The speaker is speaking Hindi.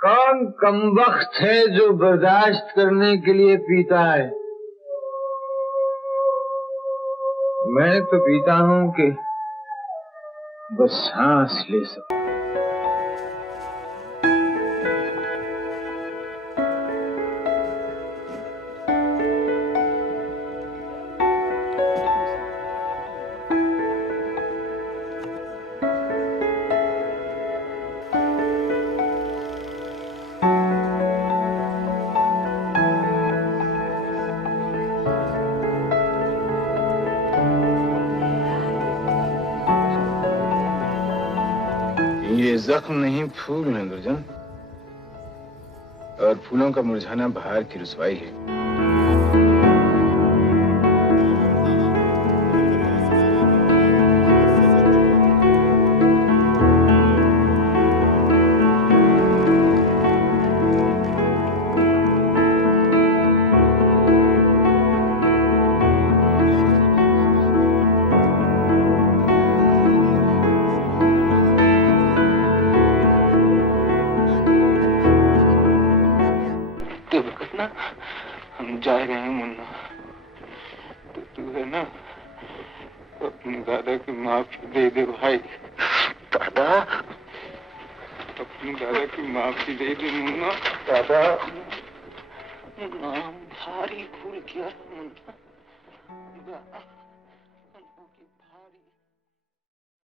कौन कमबख्त है जो बर्दाश्त करने के लिए पीता है? मैं तो पीता हूं कि बस सांस ले सकूं। ये जख्म नहीं, फूल हैं दुर्जन, और फूलों का मुरझाना बहार की रुसवाई है। हम जा रहे हैं मुन्ना, तो तू है ना अपने दादा की माफी दे दे भाई। दादा, अपने दादा की माफी दे दे मुन्ना। दादा, मुन्ना भारी भूल किया मुन्ना।